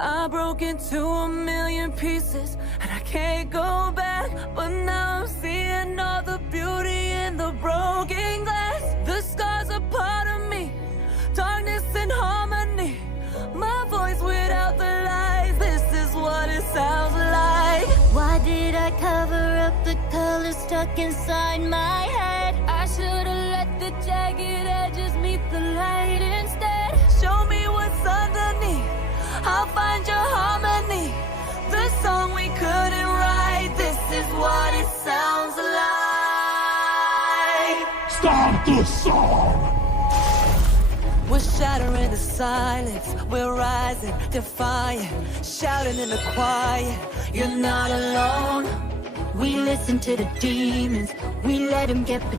I broke into a million pieces and I can't go back. But now I'm seeing all the beauty in the broken glass. The scars are part of me, darkness and harmony. My voice without the lies, this is what it sounds like. Why did I cover up the colors stuck inside my head? I should've let the jagged edges meet the light instead. Show me what's underneath, I'll find your harmony. The song we couldn't write, this is what it sounds like. Start the song! We're shattering the silence, we're rising, defiant, shouting in the quiet. You're not alone. We listen to the demons, we let them get